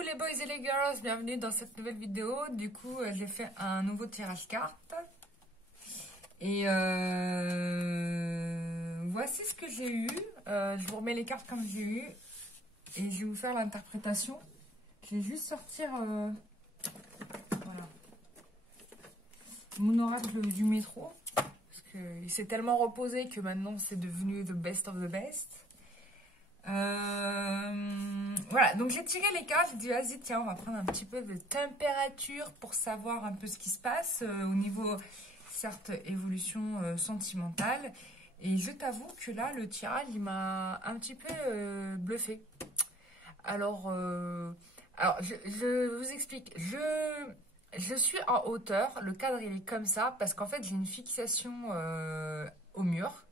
Coucou les boys et les girls, bienvenue dans cette nouvelle vidéo. Du coup, j'ai fait un nouveau tirage carte. Et voici ce que j'ai eu. Je vous remets les cartes comme j'ai eu. Et je vais vous faire l'interprétation. Je vais juste sortir voilà, mon oracle du métro. Parce qu'il s'est tellement reposé que maintenant c'est devenu the best of the best. Voilà, donc j'ai tiré les cartes, j'ai dit vas-y tiens on va prendre un petit peu de température pour savoir un peu ce qui se passe au niveau, certes, évolution sentimentale. Et je t'avoue que là le tirage il m'a un petit peu bluffé. Alors, je vous explique, je suis en hauteur, le cadre il est comme ça parce qu'en fait j'ai une fixation au mur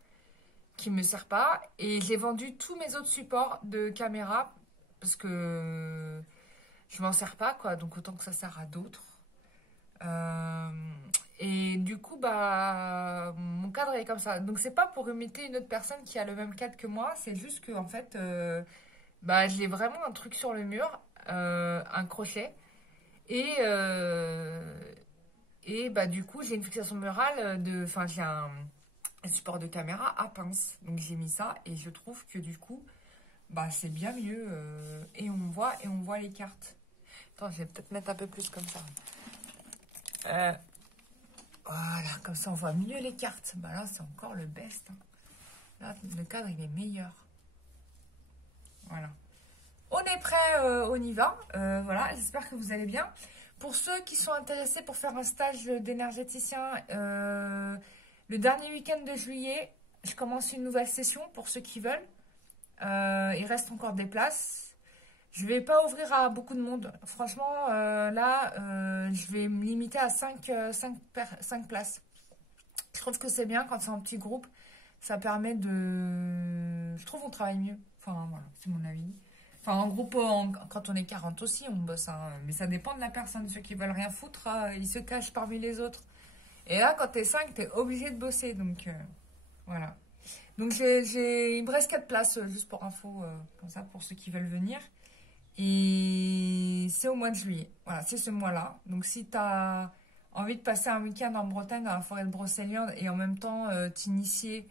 qui me sert pas, et j'ai vendu tous mes autres supports de caméra parce que je m'en sers pas quoi, donc autant que ça sert à d'autres. Et du coup bah mon cadre est comme ça, donc c'est pas pour imiter une autre personne qui a le même cadre que moi, c'est juste que en fait bah j'ai vraiment un truc sur le mur, un crochet, et bah du coup j'ai une fixation murale enfin j'ai un support de caméra à pince, donc j'ai mis ça et je trouve que du coup bah c'est bien mieux, et on voit les cartes. Attends, je vais peut-être mettre un peu plus comme ça, voilà, comme ça on voit mieux les cartes. Bah là c'est encore le best, hein. Là le cadre il est meilleur, voilà. On est prêt, on y va. Voilà, j'espère que vous allez bien. Pour ceux qui sont intéressés pour faire un stage d'énergéticien, le dernier week-end de juillet, je commence une nouvelle session pour ceux qui veulent. Il reste encore des places. Je ne vais pas ouvrir à beaucoup de monde. Franchement, là, je vais me limiter à 5 places. Je trouve que c'est bien quand c'est en petit groupe. Ça permet de... Je trouve qu'on travaille mieux. Enfin, voilà, c'est mon avis. Enfin, en groupe, quand on est 40 aussi, on bosse, hein. Mais ça dépend de la personne. Ceux qui veulent rien foutre, ils se cachent parmi les autres. Et là, quand t'es 5, t'es obligé de bosser. Donc, voilà. Donc, il me reste 4 places, juste pour info, comme ça, pour ceux qui veulent venir. Et c'est au mois de juillet. Voilà, c'est ce mois-là. Donc, si t'as envie de passer un week-end en Bretagne, dans la forêt de Brocéliande, et en même temps t'initier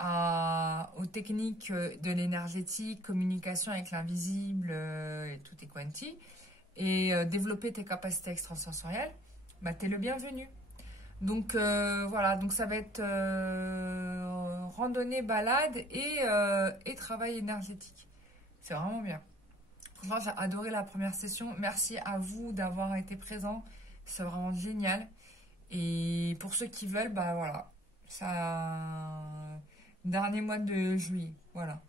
aux techniques de l'énergétique, communication avec l'invisible et tout est quanti, et développer tes capacités extrasensorielles, bah, t'es le bienvenu. Donc voilà, donc ça va être randonnée, balade et travail énergétique. C'est vraiment bien. Franchement, j'ai adoré la première session. Merci à vous d'avoir été présents. C'est vraiment génial. Et pour ceux qui veulent, bah voilà, ça... Dernier mois de juillet, voilà.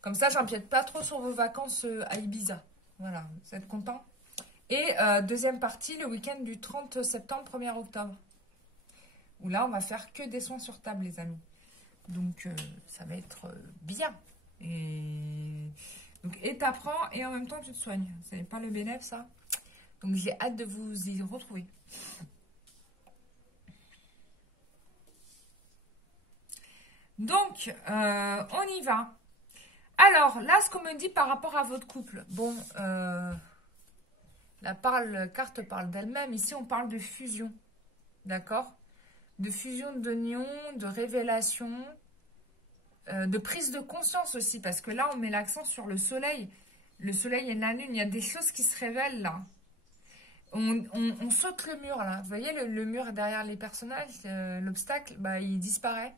Comme ça, j'empiète pas trop sur vos vacances à Ibiza. Voilà, vous êtes contents? Et deuxième partie, le week-end du 30 septembre, 1er octobre. Où là, on va faire que des soins sur table, les amis. Donc, ça va être bien. Et t'apprends et en même temps, tu te soignes. C'est pas le bénéfice, ça? Donc, j'ai hâte de vous y retrouver. Donc, on y va. Alors, là, ce qu'on me dit par rapport à votre couple. Bon, la carte parle d'elle-même. Ici, on parle de fusion. D'accord? De fusion d'oignons, de révélation, de prise de conscience aussi. Parce que là, on met l'accent sur le soleil. Le soleil et la lune. Il y a des choses qui se révèlent là. On saute le mur là. Vous voyez le mur derrière les personnages, l'obstacle, bah, il disparaît.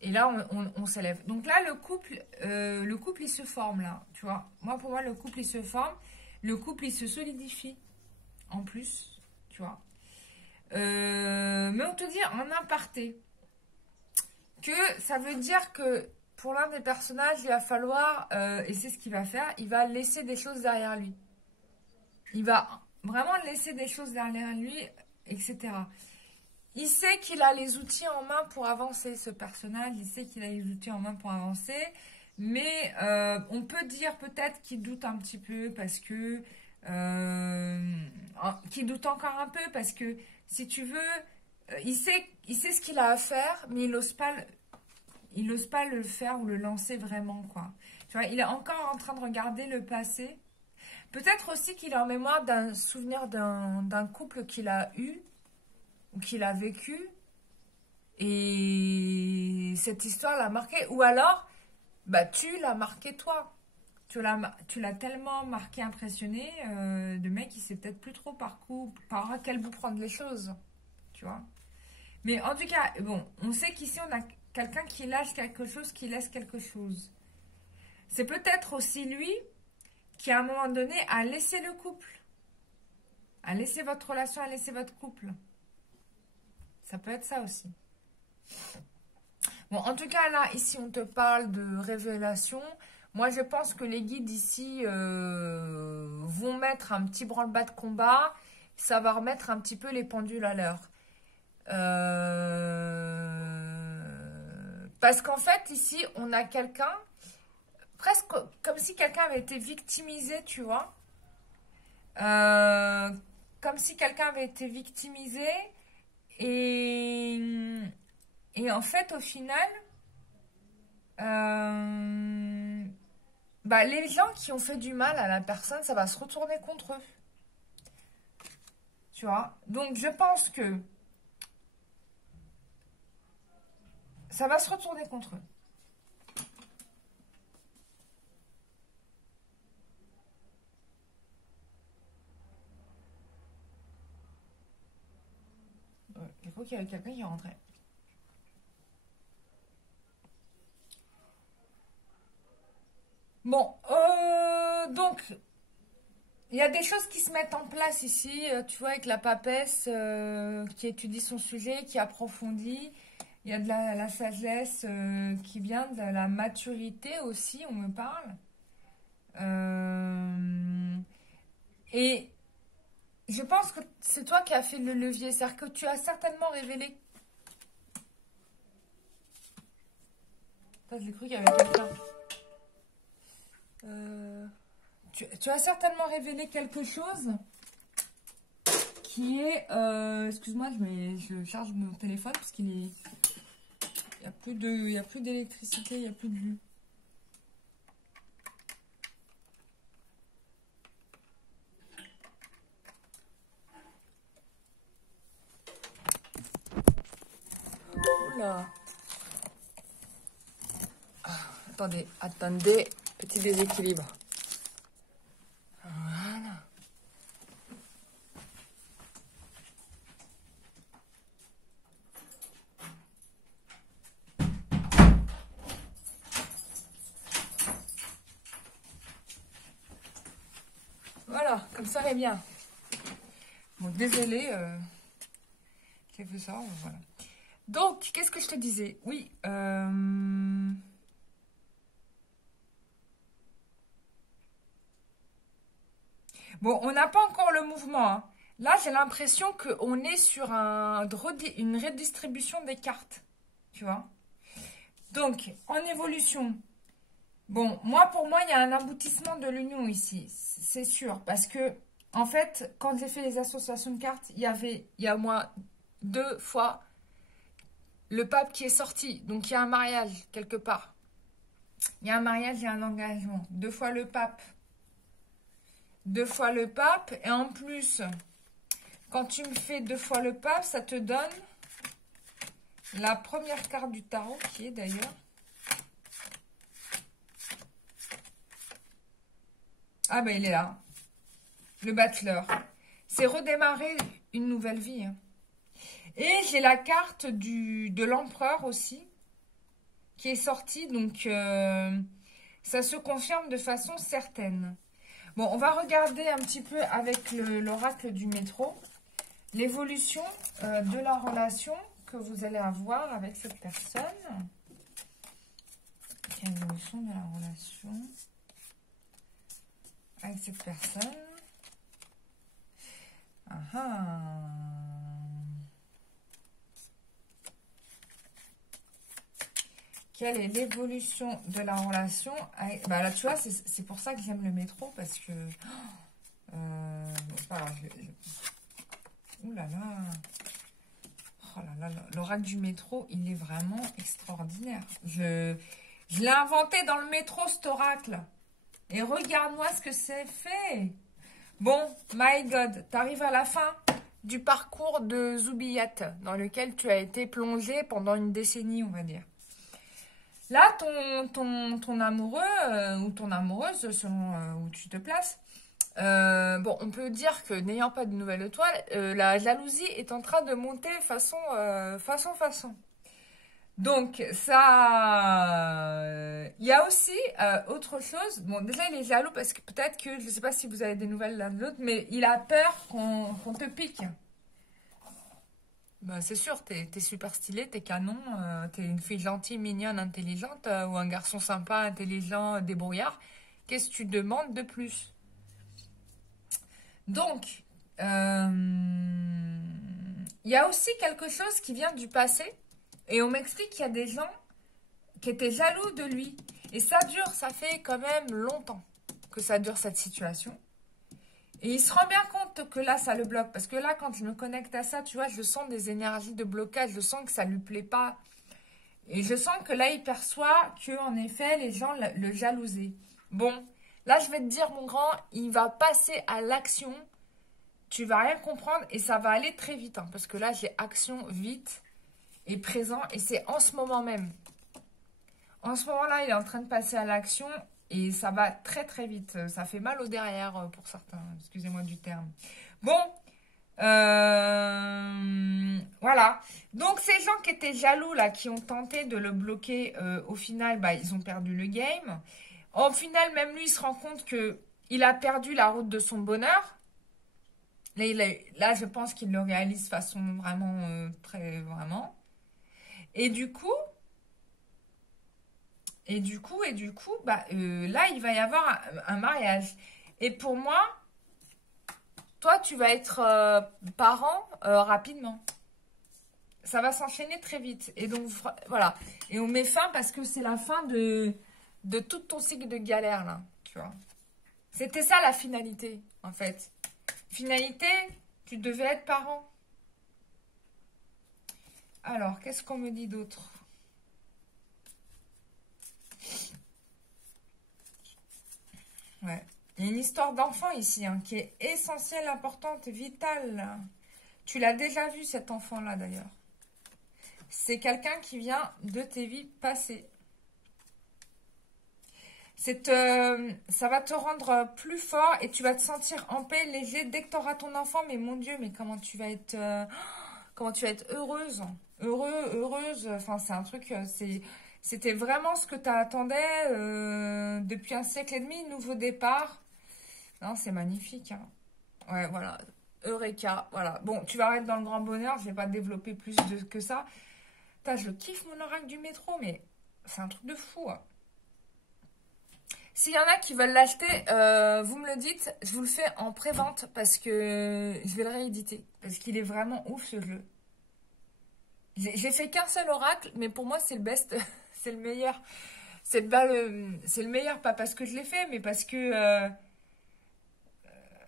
Et là, on s'élève. Donc là, le couple, il se forme, là. Tu vois, pour moi, le couple, il se forme. Le couple, il se solidifie. En plus, tu vois. Mais on te dit en aparté que ça veut dire que pour l'un des personnages, il va falloir, et c'est ce qu'il va faire, il va laisser des choses derrière lui. Il va vraiment laisser des choses derrière lui, etc. Il sait qu'il a les outils en main pour avancer, ce personnage. Il sait qu'il a les outils en main pour avancer. Mais on peut dire peut-être qu'il doute un petit peu parce que... qu'il doute encore un peu parce que, si tu veux, il sait ce qu'il a à faire, mais il n'ose pas le faire ou le lancer vraiment, quoi. Tu vois, il est encore en train de regarder le passé. Peut-être aussi qu'il est en mémoire d'un souvenir d'un couple qu'il a eu ou qu'il a vécu. Et cette histoire l'a marqué. Ou alors, bah, tu l'as marqué toi. Tu l'as tellement marqué, impressionné, de mec, il sait peut-être plus trop par quel bout prendre les choses. Tu vois. Mais en tout cas, bon, on sait qu'ici, on a quelqu'un qui lâche quelque chose, qui laisse quelque chose. C'est peut-être aussi lui qui, à un moment donné, a laissé le couple. A laissé votre relation, a laissé votre couple. Ça peut être ça aussi. Bon, en tout cas, là, ici, on te parle de révélation. Moi, je pense que les guides ici vont mettre un petit branle-bas de combat. Ça va remettre un petit peu les pendules à l'heure. Parce qu'en fait, ici, on a quelqu'un, presque comme si quelqu'un avait été victimisé, tu vois. Comme si quelqu'un avait été victimisé. Et en fait, au final, bah, les gens qui ont fait du mal à la personne, ça va se retourner contre eux. Tu vois? Donc, je pense que ça va se retourner contre eux. Il faut qu'il y ait quelqu'un qui rentrait. Bon, donc, il y a des choses qui se mettent en place ici, tu vois, avec la papesse qui étudie son sujet, qui approfondit. Il y a de la sagesse qui vient de la maturité aussi, on me parle. Et je pense que c'est toi qui as fait le levier. C'est-à-dire que tu as certainement révélé... J'ai cru qu'il y avait quelqu'un. Tu as certainement révélé quelque chose qui est... excuse-moi, je charge mon téléphone parce qu'il est... Il n'y a plus d'électricité, il n'y a plus de vue. Oula. Attendez, petit déséquilibre. Voilà. Voilà, comme ça elle est bien. Bon, désolé, j'ai fait ça, voilà. Donc, qu'est-ce que je te disais? Oui, bon, on n'a pas encore le mouvement, hein. Là, j'ai l'impression qu'on est sur une redistribution des cartes, tu vois. Donc, en évolution, bon, pour moi, il y a un aboutissement de l'union ici, c'est sûr. Parce que, en fait, quand j'ai fait les associations de cartes, il y a au moins 2 fois le pape qui est sorti. Donc, il y a un mariage, quelque part. Il y a un mariage, il y a un engagement. 2 fois le pape. 2 fois le pape. Et en plus, quand tu me fais 2 fois le pape, ça te donne la première carte du tarot, qui est d'ailleurs... Ah ben, il est là. Le battleur. C'est redémarrer une nouvelle vie. Hein. Et j'ai la carte de l'empereur aussi, qui est sortie. Donc, ça se confirme de façon certaine. Bon, on va regarder un petit peu avec l'oracle du métro l'évolution de la relation que vous allez avoir avec cette personne. L'évolution de la relation avec cette personne. Quelle est l'évolution de la relation avec... Bah là, tu vois, c'est pour ça que j'aime le métro, parce que... Ouh là là. Oh là là, l'oracle du métro, il est vraiment extraordinaire. Je l'ai inventé dans le métro, cet oracle. Et regarde-moi ce que c'est fait. Bon, my God, t'arrives à la fin du parcours de Zubiyat, dans lequel tu as été plongé pendant une décennie, on va dire. Là, ton amoureux ou ton amoureuse, selon où tu te places, bon, on peut dire que n'ayant pas de nouvelles de toi, la jalousie est en train de monter façon. Donc, ça, il y a aussi autre chose. Bon, déjà, il est jaloux parce que peut-être que, je ne sais pas si vous avez des nouvelles l'un de l'autre, mais il a peur qu'on te pique. Bah, c'est sûr, t'es super stylé, t'es canon, t'es une fille gentille, mignonne, intelligente, ou un garçon sympa, intelligent, débrouillard. Qu'est-ce que tu demandes de plus? Donc, il y a aussi quelque chose qui vient du passé, et on m'explique qu'il y a des gens qui étaient jaloux de lui. Et ça dure, ça fait quand même longtemps que ça dure cette situation. Et il se rend bien compte que là, ça le bloque. Parce que là, quand je me connecte à ça, tu vois, je sens des énergies de blocage. Je sens que ça lui plaît pas. Et je sens que là, il perçoit que, en effet, les gens le jalousaient. Bon, là, je vais te dire, mon grand, il va passer à l'action. Tu vas rien comprendre et ça va aller très vite. Hein, parce que là, j'ai action vite et présent. Et c'est en ce moment même. En ce moment-là, il est en train de passer à l'action. Et ça va très vite. Ça fait mal au derrière pour certains. Excusez-moi du terme. Bon. Voilà. Donc, ces gens qui étaient jaloux, là, qui ont tenté de le bloquer, au final, bah, ils ont perdu le game. Au final, même lui, il se rend compte que il a perdu la route de son bonheur. Là, je pense qu'il le réalise de façon vraiment, très, vraiment. Et du coup, bah, là, il va y avoir un mariage. Et pour moi, toi, tu vas être parent rapidement. Ça va s'enchaîner très vite. Et donc, voilà. Et on met fin parce que c'est la fin de tout ton cycle de galère, là. Tu vois. C'était ça, la finalité, en fait. Finalité, tu devais être parent. Alors, qu'est-ce qu'on me dit d'autre? Ouais. Il y a une histoire d'enfant ici, hein, qui est essentielle, importante, vitale. Tu l'as déjà vu, cet enfant-là, d'ailleurs. C'est quelqu'un qui vient de tes vies passées. Ça va te rendre plus fort et tu vas te sentir en paix, léger dès que tu auras ton enfant. Mais mon Dieu, mais comment tu vas être, heureuse. Heureuse. Enfin, c'est un truc, c'était vraiment ce que tu attendais depuis un siècle et demi, nouveau départ. Non, c'est magnifique. Hein. Ouais, voilà. Eureka. Voilà. Bon, tu vas être dans le grand bonheur. Je vais pas développer plus que ça. Putain, je kiffe mon oracle du métro, mais c'est un truc de fou. Hein. S'il y en a qui veulent l'acheter, vous me le dites. Je vous le fais en pré-vente parce que je vais le rééditer. Parce qu'il est vraiment ouf ce jeu. J'ai fait qu'un seul oracle, mais pour moi c'est le best. C'est le meilleur. C'est le meilleur, pas parce que je l'ai fait, mais parce que...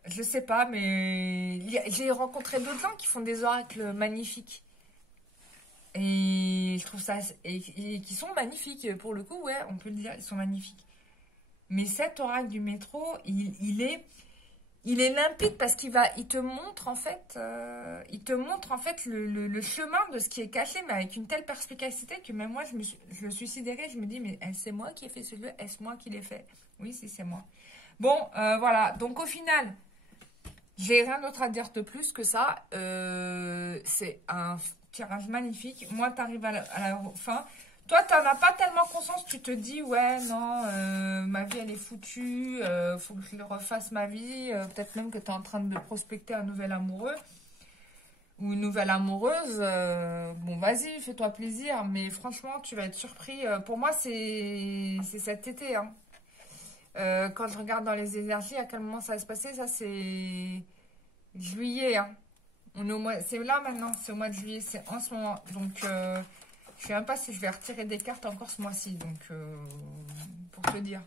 je sais pas, mais j'ai rencontré d'autres gens qui font des oracles magnifiques. Et je trouve ça... Et qui sont magnifiques. Pour le coup, ouais, on peut le dire, ils sont magnifiques. Mais cet oracle du métro, il est limpide parce il te montre en fait, le chemin de ce qui est caché, mais avec une telle perspicacité que même moi, je me suis sidérée. Je me dis, mais c'est moi qui ai fait ce jeu? Est-ce moi qui l'ai fait? Oui, si, c'est moi. Bon, voilà. Donc au final, j'ai rien d'autre à dire de plus que ça. C'est un tirage magnifique. Moi, tu arrives à la fin. Toi, tu n'en as pas tellement conscience. Tu te dis, ouais, non, ma vie, elle est foutue. Faut que je refasse ma vie. Peut-être même que tu es en train de prospecter un nouvel amoureux ou une nouvelle amoureuse. Bon, vas-y, fais-toi plaisir. Mais franchement, tu vas être surpris. Pour moi, c'est cet été. Hein. Quand je regarde dans les énergies, à quel moment ça va se passer, ça, c'est juillet. Hein. C'est là maintenant, c'est au mois de juillet, c'est en ce moment. Donc, je sais même pas si je vais retirer des cartes encore ce mois-ci, donc pour te dire.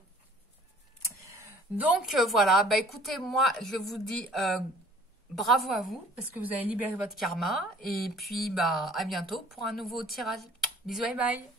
Donc voilà, bah écoutez, moi je vous dis bravo à vous parce que vous avez libéré votre karma et puis bah à bientôt pour un nouveau tirage. Bisous, bye bye.